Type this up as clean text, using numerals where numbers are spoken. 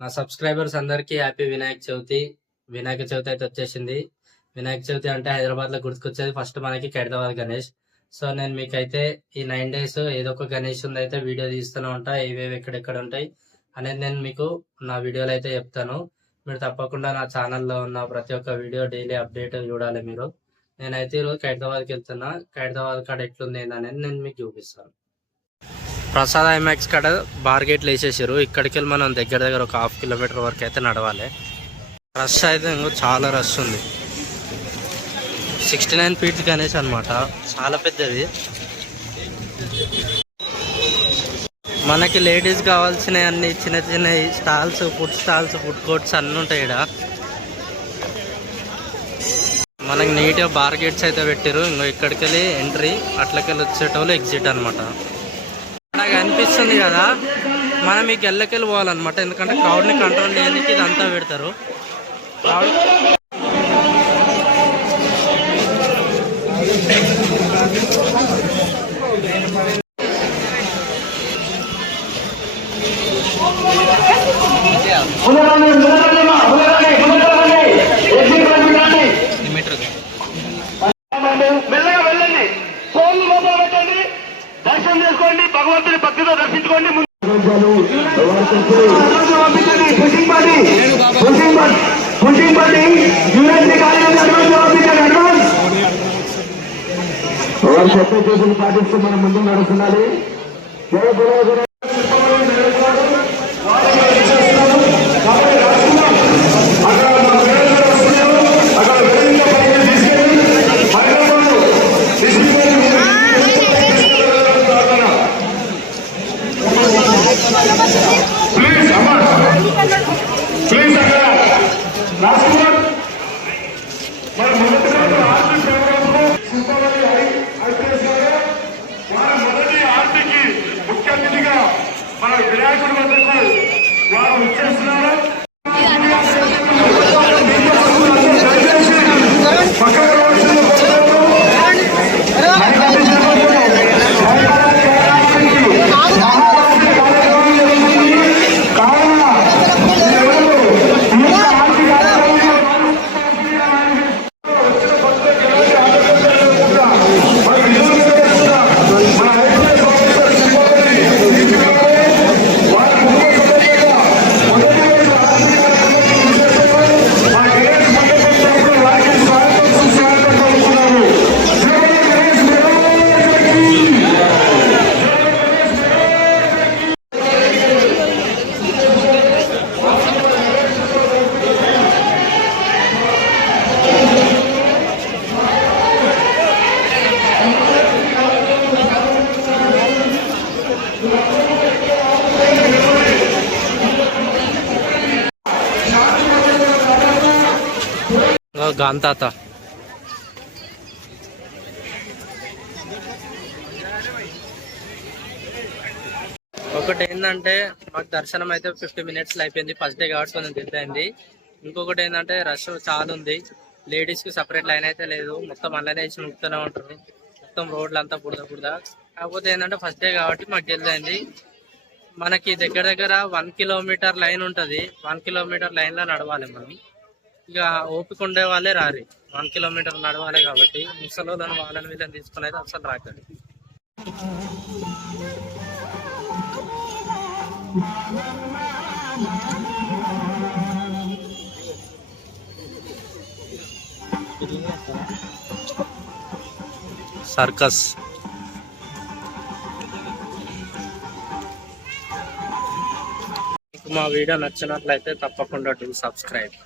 నా సబ్స్క్రైబర్స్ అందరికీ హ్యాపీ వినాయక చవితి. వినాయక చవితి అయితే వచ్చేసింది. వినాయక చవితి అంటే హైదరాబాద్లో గుర్తుకొచ్చేది ఫస్ట్ మనకి ఖైరతాబాద్ గణేష్. సో నేను మీకైతే ఈ 9 days ఏదో ఒక గణేష్ అయితే వీడియో తీస్తూనే ఉంటా. ఏవేవి ఎక్కడెక్కడ ఉంటాయి అనేది నేను మీకు నా వీడియోలో అయితే చెప్తాను. మీరు తప్పకుండా నా ఛానల్లో ఉన్న ప్రతి ఒక్క వీడియో డైలీ అప్డేట్ చూడాలి మీరు. నేనైతే ఈరోజు ఖైరతాబాద్కి వెళ్తున్నా. ఖైరతాబాద్ కాడ ఎట్లుంది ఏందనేది నేను మీకు చూపిస్తాను. ప్రసాద్ ఐమాక్స్ కాడ బార్గేట్లు వేసేసారు. ఇక్కడికి వెళ్ళి మనం దగ్గర ఒక 1/2 kilometer వరకు అయితే నడవాలి. రష్ అయితే ఇంకో చాలా రష్ ఉంది. 69 feet గణేష్ అనమాట, చాలా పెద్దది. మనకి లేడీస్ కావాల్సిన అన్ని చిన్న చిన్న స్టాల్స్, ఫుడ్ కోర్ట్స్ అన్నీ ఉంటాయి ఇక్కడ. మనకి నీట్గా బార్గేట్స్ అయితే పెట్టారు. ఇంకో ఇక్కడికి వెళ్ళి ఎంట్రీ, అట్లకెళ్ళి వచ్చేటోళ్ళు ఎగ్జిట్ అనమాట. నాకు అనిపిస్తుంది కదా, మనం ఈ గెల్లకెళ్ళి పోవాలన్నమాట. ఎందుకంటే క్రౌడ్ని కంట్రోల్ చేయడానికి ఇదంతా పెడతారు. క్రౌడ్ మెల్లగా వెళ్ళండి, ఫోన్ లోపల పెట్టండి, దర్శనం చేసుకోండి, భగవంతుని భక్తితో దర్శించుకోండి. పాటిస్తూ మనం ముందు నడుస్తున్నది. మన వినాయకుడి వద్దకు వారు వచ్చేస్తున్నారు. గాంతాత ఒకటి ఏంటంటే మాకు దర్శనం అయితే 50 minutes అయిపోయింది. ఫస్ట్ డే కాబట్టి కొంచెం డిలే అయింది. ఇంకొకటి ఏంటంటే రష్ చాలా ఉంది. లేడీస్కి సపరేట్ లైన్ అయితే లేదు. మొత్తం అల్లనే వేసి నొక్కుతూనే ఉంటారు. మొత్తం రోడ్లు అంతా బుడద. కాకపోతే ఏంటంటే ఫస్ట్ డే కాబట్టి మాకు డిలే అయింది. మనకి దగ్గర 1 kilometer లైన్ ఉంటుంది. 1 kilometer లైన్లో నడవాలి మనం. ఇక ఓపిక ఉండే వాళ్ళే రారి. 1 kilometer నడవాలి కాబట్టి ముసలోళ్ళని వాళ్ళని వీళ్ళని తీసుకుని అయితే అసలు రాకండి. సర్కస్. మీకు మా వీడియో నచ్చినట్లయితే తప్పకుండా సబ్స్క్రైబ్.